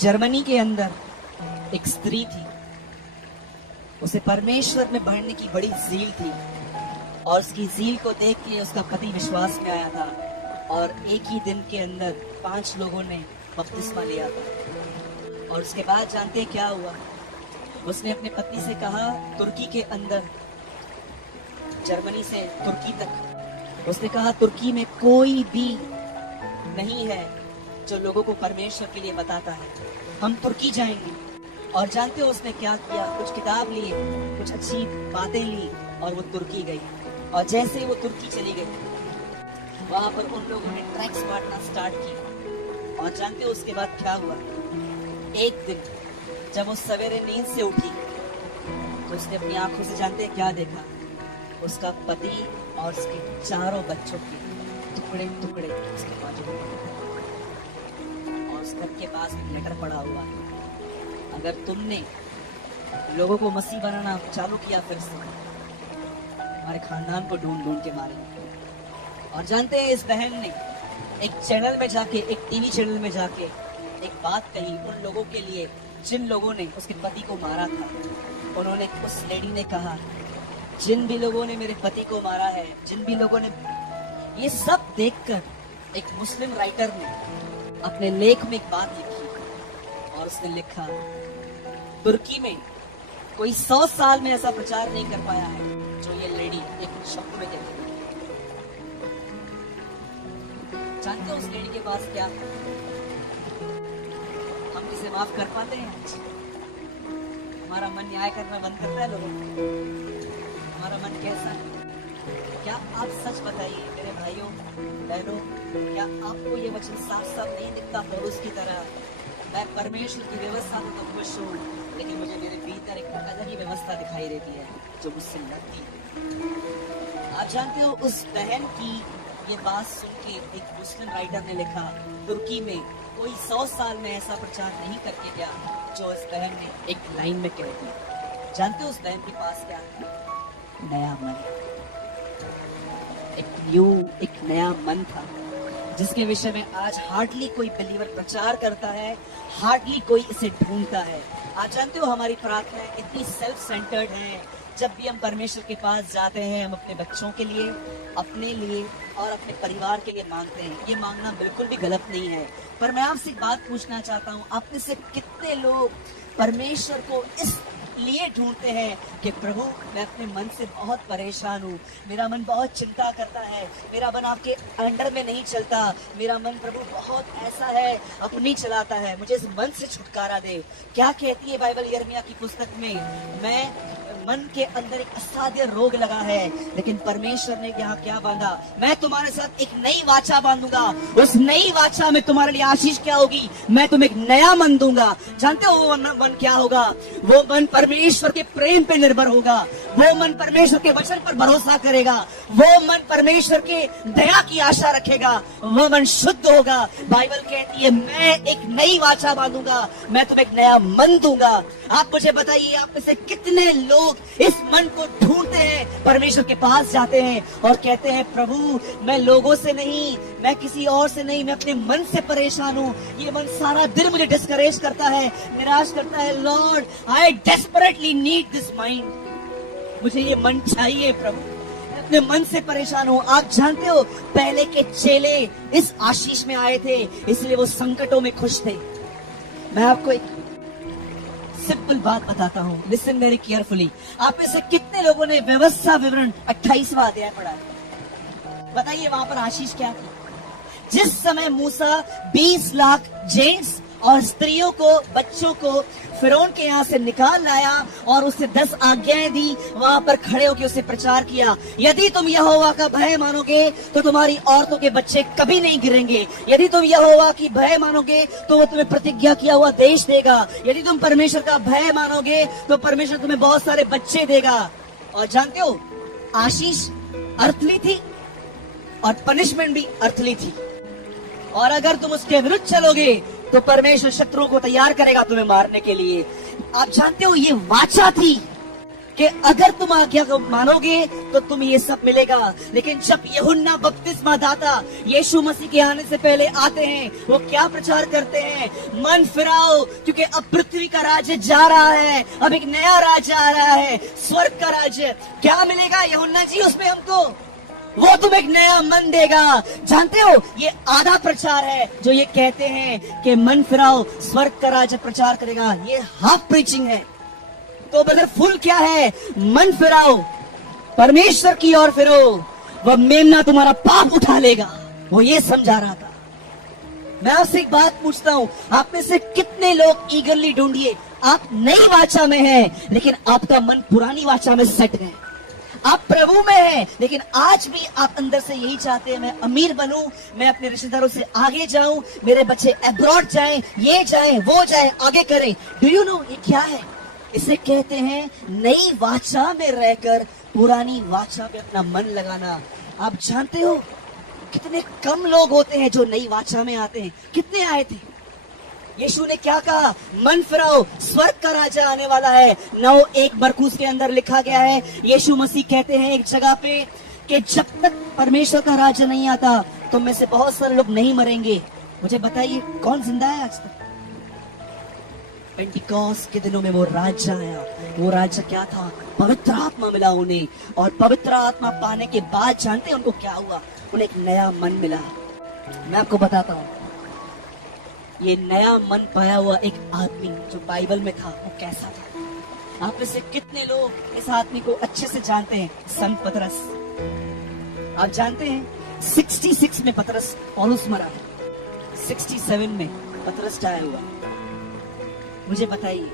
Germany के अंदर एक स्त्री थी, उसे परमेश्वर में बढ़ने की बड़ी जील थी और उसकी जील को देख के उसका पति विश्वास में आया था और एक ही दिन के अंदर 5 लोगों ने बपतिस्मा लिया था। और उसके बाद जानते हैं क्या हुआ? उसने अपने पति से कहा, तुर्की के अंदर, जर्मनी से तुर्की तक, उसने कहा तुर्की में कोई भी नहीं है जो लोगों को परमेश्वर के लिए बताता है, हम तुर्की जाएंगे। और जानते हो उसने क्या किया? कुछ किताब लिए, कुछ अच्छी बातें ली और वो तुर्की गई। और जैसे ही वो तुर्की चली गई, वहां पर उन लोगों ने ट्रैक्स बांटना स्टार्ट किया। और जानते हो उसके बाद क्या हुआ? एक दिन जब वो सवेरे नींद से उठी तो उसने अपनी आंखों से जानते हैं क्या देखा? उसका पति और उसके 4 बच्चों के टुकड़े टुकड़े उसके बाजू में, और उस घर के पास एक लेटर पड़ा हुआ है, अगर तुमने लोगों को मसीह बनाना चालू किया फिर से, हमारे खानदान को ढूंढ ढूंढ के मारेंगे। और जानते हैं इस बहन ने एक चैनल में जाके, एक टीवी चैनल में जाके एक बात कही उन लोगों के लिए जिन लोगों ने उसके पति को मारा था। उन्होंने, उस लेडी ने कहा, जिन भी लोगों ने मेरे पति को मारा है, जिन भी लोगों ने, ये सब देखकर एक मुस्लिम राइटर ने अपने लेख में एक बात लिखी और उसने लिखा, तुर्की में कोई 100 साल में ऐसा प्रचार नहीं कर पाया है जो ये लेडी एक शब्द में कहती है। जानते हो उस लेडी के पास क्या? हम इसे माफ कर पाते हैं? हमारा मन न्याय करना बंद करता है लोगों को। हमारा मन कैसा है? क्या आप सच बताइए मेरे भाइयों बहनों, क्या आपको ये वचन साफ साफ नहीं दिखता पौलुस की तरह? मैं परमेश्वर की व्यवस्था तो खुश हूँ, लेकिन मुझे मेरे भीतर एक अलग ही व्यवस्था दिखाई देती है जो मुझसे लड़ती है। आप जानते हो उस बहन की ये बात सुन के एक मुस्लिम राइटर ने लिखा, तुर्की में कोई 100 साल में ऐसा प्रचार नहीं करके गया जो इस बहन ने एक लाइन में कह दिया। जानते हो उस बहन के पास क्या था? नया मन, एक नया मन था, जिसके विषय में आज हार्डली कोई बिलीवर प्रचार करता है, हार्डली कोई इसे ढूंढता है। आज जानते हो हमारी प्रार्थनाएं इतनी सेल्फ सेंटर्ड है। जब भी हम परमेश्वर के पास जाते हैं, हम अपने बच्चों के लिए, अपने लिए और अपने परिवार के लिए मांगते हैं। ये मांगना बिल्कुल भी गलत नहीं है, पर मैं आपसे एक बात पूछना चाहता हूँ, आप में से कितने लोग परमेश्वर को इस लिए ढूंढते हैं कि प्रभु मैं अपने मन से बहुत परेशान हूँ, मेरा मन बहुत चिंता करता है, मेरा मन आपके अंडर में नहीं चलता, मेरा मन प्रभु बहुत ऐसा है, अपनी चलाता है, मुझे इस मन से छुटकारा दे। क्या कहती है बाइबल यिर्मयाह की पुस्तक में? मैं मन के अंदर एक असाध्य रोग लगा है, लेकिन परमेश्वर ने यहाँ क्या बांधा? मैं तुम्हारे साथ एक नई वाचा बांधूंगा, उस नई वाचा में तुम्हारे लिए आशीष क्या होगी? मैं तुम्हें एक नया मन दूंगा। जानते हो वो मन क्या होगा? वो मन परमेश्वर के प्रेम पे निर्भर होगा, वो मन परमेश्वर के वचन पर भरोसा करेगा, वो मन परमेश्वर के दया की आशा रखेगा, वो मन शुद्ध होगा। बाइबल कहती है मैं एक नई वाचा बांधूंगा, मैं तुम्हें एक नया मन दूंगा। आप मुझे बताइए, आप में से कितने लोग इस मन को ढूंढते हैं, परमेश्वर के पास जाते हैं और कहते हैं प्रभु मैं लोगों से नहीं, मैं किसी और से नहीं, मैं अपने मन से परेशान हूँ। ये मन सारा दिन मुझे डिस्करेज करता है, निराश करता है। Lord I desperately need this mind, मुझे ये मन चाहिए प्रभु, मैं अपने मन से परेशान हूँ। आप जानते हो पहले के चेले इस आशीष में आए थे, इसलिए वो संकटों में खुश थे। मैं आपको एक सिंपल बात बताता हूँ, लिसन वेरी केयरफुली। आप में से कितने लोगों ने व्यवस्था विवरण 28वां अध्याय पढ़ा है? बताइए वहां पर आशीष क्या थी? जिस समय मूसा 20 लाख जेंट्स और स्त्रियों को, बच्चों को फिरौन के यहाँ से निकाल लाया और उसे 10 आज्ञाएं दी, वहां पर खड़े होकर उसे प्रचार किया, यदि तुम यहोवा का भय मानोगे तो तुम्हारी औरतों के बच्चे कभी नहीं गिरेंगे, यदि तुम यहोवा की भय मानोगे तो वो तुम्हें प्रतिज्ञा किया हुआ देश देगा, यदि तुम परमेश्वर का भय मानोगे तो परमेश्वर तुम्हें बहुत सारे बच्चे देगा। और जानते हो आशीष अर्थली थी और पनिशमेंट भी अर्थली थी, और अगर तुम उसके विरुद्ध चलोगे तो परमेश्वर शत्रुओं को तैयार करेगा तुम्हें मारने के लिए। आप जानते हो ये वाचा थी कि अगर तुम आज्ञा को मानोगे तो तुम ये सब मिलेगा। लेकिन जब यूहन्ना बपतिस्मा दाता यीशु मसीह के आने से पहले आते हैं, वो क्या प्रचार करते हैं? मन फिराओ, क्योंकि अब पृथ्वी का राज्य जा रहा है, अब एक नया राज्य आ रहा है, स्वर्ग का राज्य। क्या मिलेगा यूहन्ना जी उसमें हमको? वो तुम एक नया मन देगा। जानते हो, ये आधा प्रचार है जो ये कहते हैं कि मन फिराओ, स्वर्ग का राज्य प्रचार करेगा। ये हाफ प्रीचिंग है। तो ब्रदर फुल क्या है? मन फिराओ, परमेश्वर की ओर फिरो, वह मेमना तुम्हारा पाप उठा लेगा। वो ये समझा रहा था। मैं आपसे एक बात पूछता हूं, आप में से कितने लोग ईगरली ढूंढिए, आप नई वाचा में हैं, लेकिन आपका मन पुरानी वाचा में सेट है। आप प्रभु में हैं, लेकिन आज भी आप अंदर से यही चाहते हैं, मैं अमीर बनूं, मैं अपने रिश्तेदारों से आगे जाऊं, मेरे बच्चे अब्रॉड जाएं, ये जाएं, वो जाएं, आगे करें। डू यू नो ये क्या है? इसे कहते हैं नई वाचा में रहकर पुरानी वाचा में अपना मन लगाना। आप जानते हो कितने कम लोग होते हैं जो नई वाचा में आते हैं? कितने आए थे? यीशु ने क्या कहा? मन फिराओ, स्वर्ग का राजा आने वाला है। 9:1 मरकुस के अंदर लिखा गया है, यीशु मसीह कहते हैं एक जगह पे कि जब तक परमेश्वर का राजा नहीं आता तुम में से बहुत सारे लोग नहीं मरेंगे। मुझे बताइए कौन जिंदा है आज तक? पेंटिकॉस्ट के दिनों में वो राज्य आया। वो राज्य क्या था? पवित्र आत्मा मिला उन्हें, और पवित्र आत्मा पाने के बाद जानते हैं उनको क्या हुआ? उन्हें एक नया मन मिला। मैं आपको बताता हूं, ये नया मन पाया हुआ एक आदमी जो बाइबल में था वो कैसा था? आप में से कितने लोग इस आदमी को अच्छे से जानते हैं? संत पतरस। आप जानते हैं 66 में पतरस पौलुस मरा, 67 में पतरस जाया हुआ। मुझे बताइए,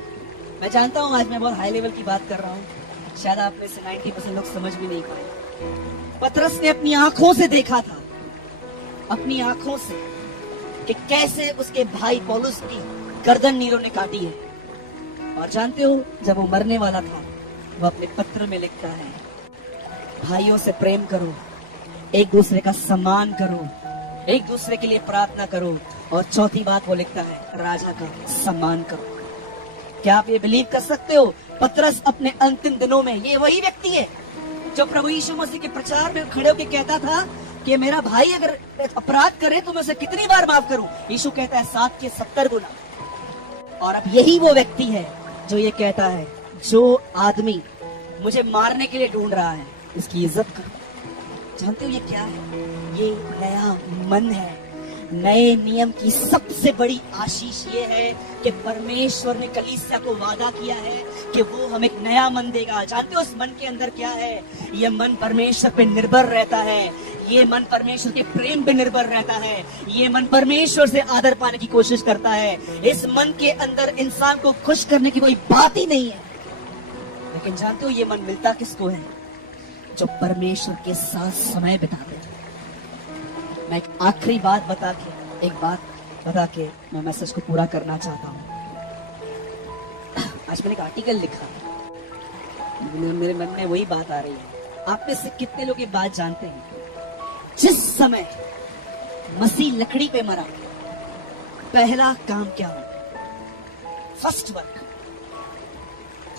मैं जानता हूं आज मैं बहुत हाई लेवल की बात कर रहा हूं, शायद आप में से 90% लोग समझ भी नहीं पाए। पतरस ने अपनी आंखों से देखा था, अपनी आंखों से, कि कैसे उसके भाई पौलुस की गर्दन नीरो ने काटी है। और जानते हो जब वो मरने वाला था, वो अपने पत्र में लिखता है, भाइयों से प्रेम करो, एक दूसरे का सम्मान करो, एक दूसरे के लिए प्रार्थना करो, और चौथी बात वो लिखता है, राजा का सम्मान करो। क्या आप ये बिलीव कर सकते हो? पतरस अपने अंतिम दिनों में ये वही व्यक्ति है जो प्रभु यीशु मसीह के प्रचार में खड़े होकर कहता था कि मेरा भाई अगर अपराध करे तो मैं उसे कितनी बार माफ करूं? यीशु कहता है 7 के 70 गुना। और अब यही वो व्यक्ति है जो ये कहता है, जो आदमी मुझे मारने के लिए ढूंढ रहा है उसकी इज्जत करो। जानते हो ये क्या है? ये नया मन है। नए नियम की सबसे बड़ी आशीष ये है कि परमेश्वर ने कलीसिया को वादा किया है कि वो हमें एक नया मन देगा। जानते हो उस मन के अंदर क्या है? ये मन परमेश्वर पे निर्भर रहता है, ये मन परमेश्वर के प्रेम पे निर्भर रहता है, ये मन परमेश्वर से आदर पाने की कोशिश करता है। इस मन के अंदर इंसान को खुश करने की कोई बात ही नहीं है। लेकिन जानते हो ये मन मिलता किसको है? जो परमेश्वर के साथ समय बिताते हैं। मैं एक आखिरी बात बता के मैं मैसेज को पूरा करना चाहता हूँ। आज मैंने एक आर्टिकल लिखा, मेरे मन में वही बात आ रही है। आप में से कितने लोग ये बात जानते हैं? जिस समय मसीह लकड़ी पे मरा, पहला काम क्या हुआ? फर्स्ट वर्क,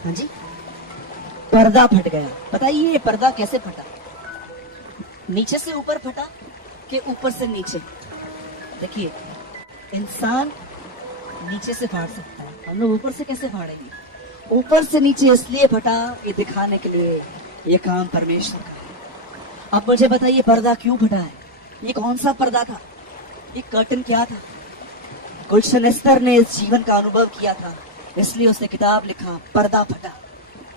हाँ जी, पर्दा फट गया। बताइए ये पर्दा कैसे फटा? नीचे से ऊपर फटा कि ऊपर से नीचे? देखिए, इंसान नीचे से फाड़ सकता है, हम लोग ऊपर से कैसे फाड़ेंगे? ऊपर से नीचे इसलिए फटा, ये दिखाने के लिए ये काम परमेश्वर का है। अब मुझे बताइए पर्दा क्यों फटा है? ये कौन सा पर्दा था? ये कर्टन क्या था? गुलशन एस्तर ने इस जीवन का अनुभव किया था, इसलिए उसने किताब लिखा, पर्दा फटा।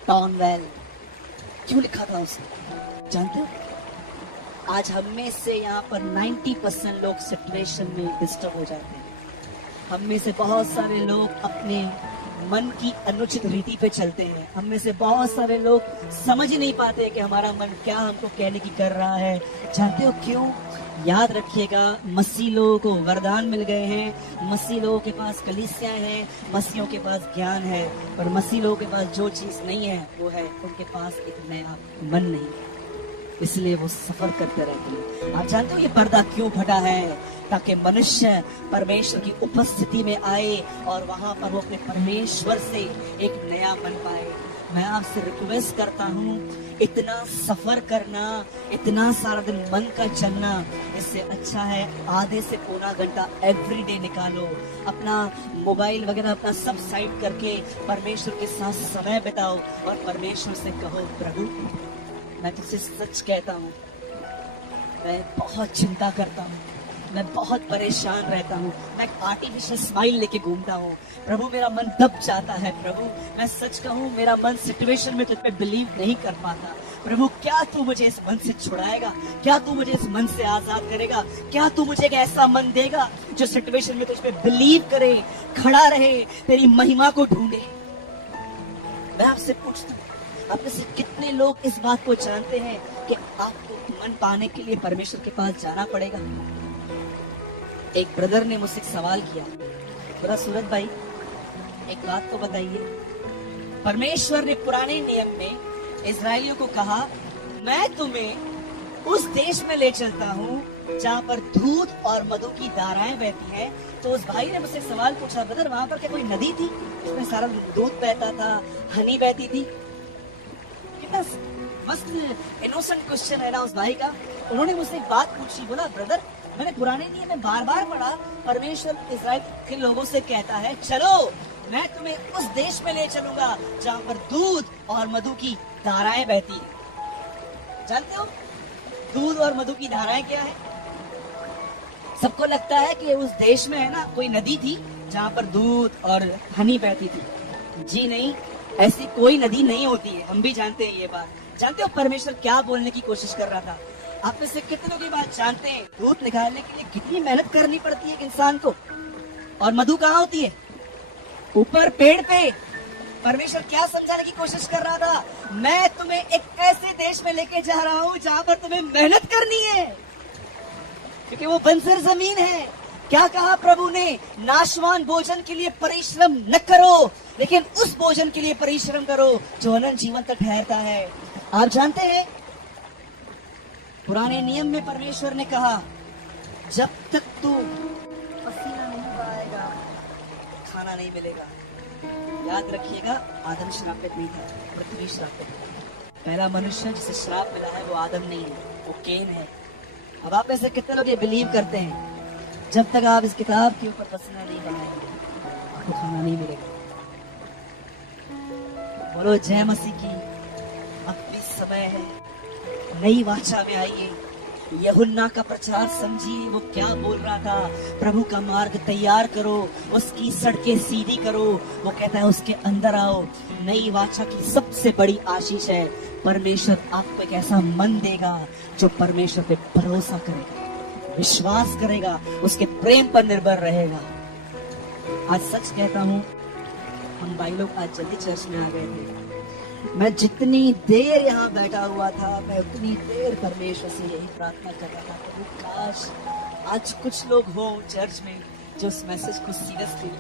टॉनवेल क्यों लिखा था उसने? जानते हो? आज हम में से यहाँ पर 90% लोग सिचुएशन में डिस्टर्ब हो जाते हैं। हम में से बहुत सारे लोग अपने मन की अनुचित रीति पे चलते हैं। हम में से बहुत सारे लोग समझ ही नहीं पाते कि हमारा मन क्या हमको कहने की कर रहा है। जानते हो क्यों? याद रखिएगा, मसीह लोगों को वरदान मिल गए हैं, मसीह लोगों के पास कलीसिया है, मसीहों के पास ज्ञान है, पर मसीह लोगों के पास जो चीज नहीं है वो है उनके पास एक नया मन नहीं है, इसलिए वो सफर करते रहते हैं। आप जानते हो ये पर्दा क्यों फटा है? ताकि मनुष्य परमेश्वर की उपस्थिति में आए और वहां पर वो अपने परमेश्वर से एक नया मन पाए। मैं आपसे रिक्वेस्ट करता हूँ, इतना सफर करना, इतना सारा दिन मन का चलना, इससे अच्छा है आधे से पौना घंटा एवरीडे निकालो, अपना मोबाइल वगैरह अपना सब साइड करके परमेश्वर के साथ समय बिताओ और परमेश्वर से कहो, प्रभु मैं तुझसे सच कहता हूँ, मैं बहुत चिंता करता हूँ, मैं बहुत परेशान रहता हूँ, मैं एक आर्टिफिशियल स्माइल लेके घूमता हूँ, प्रभु मेरा मन दब जाता है, प्रभु मैं सच कहूँ मेरा मन सिचुएशन में तुझ पे बिलीव नहीं कर पाता, प्रभु क्या तू मुझे इस मन से छुड़ाएगा, क्या तू मुझे इस मन से आजाद करेगा, क्या तू मुझे एक ऐसा मन देगा जो सिचुएशन में तुझ पे बिलीव करे, खड़ा रहे, तेरी महिमा को ढूंढे। मैं आपसे पूछता हूँ, आप में से कितने लोग इस बात को जानते हैं कि आपको मन पाने के लिए परमेश्वर के पास जाना पड़ेगा? एक ब्रदर ने मुझसे एक सवाल किया, ब्रदर सूरज भाई एक बात तो बताइए, परमेश्वर ने पुराने नियम में इजरायलियों को कहा मैं तुम्हें उस देश में ले चलता हूँ जहाँ पर दूध और मधु की धाराएं बहती हैं। तो उस भाई ने मुझसे सवाल पूछा, ब्रदर वहां पर क्या कोई नदी थी जिसमें सारा दूध बहता था, हनी बहती थी? कितना मस्त इनोसेंट क्वेश्चन है ना उस भाई का। उन्होंने मुझसे एक बात पूछी, बोला ब्रदर मैंने पुराने नियम में बार बार पढ़ा, परमेश्वर इस्राएल के लोगों से कहता है चलो मैं तुम्हें उस देश में ले चलूंगा जहाँ पर दूध और मधु की धाराएं बहती है। जानते हो दूध और मधु की धाराएं क्या है? सबको लगता है कि उस देश में है ना कोई नदी थी जहाँ पर दूध और हनी बहती थी। जी नहीं, ऐसी कोई नदी नहीं होती है, हम भी जानते हैं ये बात। जानते हो परमेश्वर क्या बोलने की कोशिश कर रहा था? आप में से कितनों की बात जानते हैं दूध निकालने के लिए कितनी मेहनत करनी पड़ती है एक इंसान को? और मधु कहाँ होती है? ऊपर पेड़ पे। परमेश्वर क्या समझाने की कोशिश कर रहा था? मैं तुम्हें एक ऐसे देश में लेके जा रहा हूँ जहाँ पर तुम्हें मेहनत करनी है, क्योंकि वो बंजर जमीन है। क्या कहा प्रभु ने? नाशवान भोजन के लिए परिश्रम न करो, लेकिन उस भोजन के लिए परिश्रम करो जो अनंत जीवन तक ठहरता है। आप जानते हैं पुराने नियम में परमेश्वर ने कहा जब तक तू पसीना नहीं बहाएगा खाना नहीं मिलेगा। याद रखिएगा आदम श्रापित नहीं था, पृथ्वी श्रापित है। पहला मनुष्य जिसे श्राप मिला है वो आदम नहीं है, वो केन है। अब आप ऐसे कितने लोग ये बिलीव करते हैं जब तक आप इस किताब के ऊपर पसीना नहीं बहाएंगे आपको खाना नहीं मिलेगा? बोलो जय मसीह की। अब भी समय है, नई वाचा में आइए, यूहन्ना का प्रचार समझिए, वो क्या बोल रहा था। प्रभु का मार्ग तैयार करो, उसकी सड़कें सीधी करो। वो कहता है उसके अंदर आओ। नई वाचा की सबसे बड़ी आशीष है परमेश्वर आपको एक ऐसा मन देगा जो परमेश्वर पे भरोसा करेगा, विश्वास करेगा, उसके प्रेम पर निर्भर रहेगा। आज सच कहता हूँ, हम भाई लोग आज जल्दी चर्च में आ गए थे। मैं जितनी देर यहाँ बैठा हुआ था मैं उतनी देर परमेश्वर से यही प्रार्थना कर रहा था, प्रभु काश आज कुछ लोग हो चर्च में जो उस मैसेज को सीरियसली,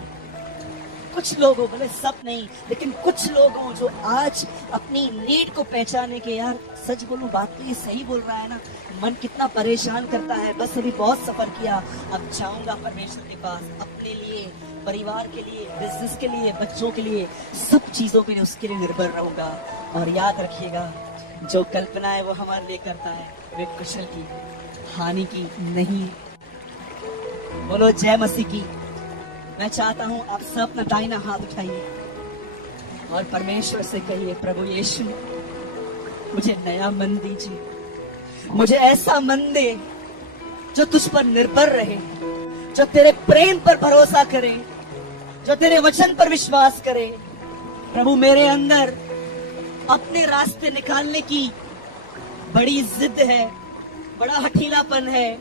कुछ लोग हो, भले सब नहीं लेकिन कुछ लोग हो जो आज अपनी नीड को पहचाने के, यार सच बोलूं बात तो ये सही बोल रहा है ना, मन कितना परेशान करता है, बस अभी बहुत सफर किया, अब जाऊंगा परमेश्वर के पास अपने लिए, परिवार के लिए, बिजनेस के लिए, बच्चों के लिए, सब चीजों के लिए उसके लिए निर्भर रहूंगा। और याद रखिएगा जो कल्पना है वो हमारे लिए करता है वे कुशल की, हानि की नहीं। बोलो जय मसीह की। मैं चाहता हूं आप सब अपना दाहिना हाथ उठाइए और परमेश्वर से कहिए, प्रभु यीशु मुझे नया मन दीजिए, मुझे ऐसा मन दे जो तुझ पर निर्भर रहे, जो तेरे प्रेम पर भरोसा करे, जो तेरे वचन पर विश्वास करे। प्रभु मेरे अंदर अपने रास्ते निकालने की बड़ी जिद है, बड़ा हठीलापन है,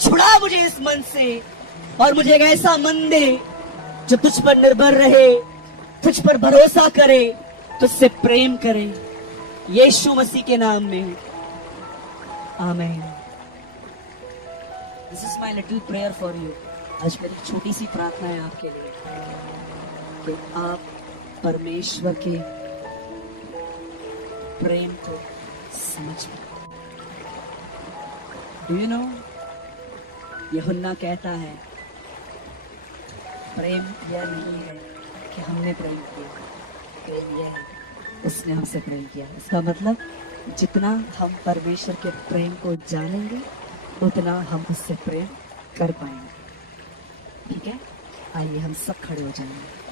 छुड़ा मुझे इस मन से और मुझे एक ऐसा मन दे जो तुझ पर निर्भर रहे, तुझ पर भरोसा करे, तुझसे प्रेम करे, यीशु मसीह के नाम में आमीन। This is my little prayer for you. आज मेरी छोटी सी प्रार्थना है आपके लिए कि आप परमेश्वर के प्रेम को समझ पाए। डू यू नो, यूहन्ना कहता है प्रेम यह नहीं है कि हमने प्रेम किया, प्रेम यह है उसने हमसे प्रेम किया। इसका मतलब जितना हम परमेश्वर के प्रेम को जानेंगे उतना हम उससे प्रेम कर पाएंगे। ठीक है, आइए हम सब खड़े हो जाएंगे।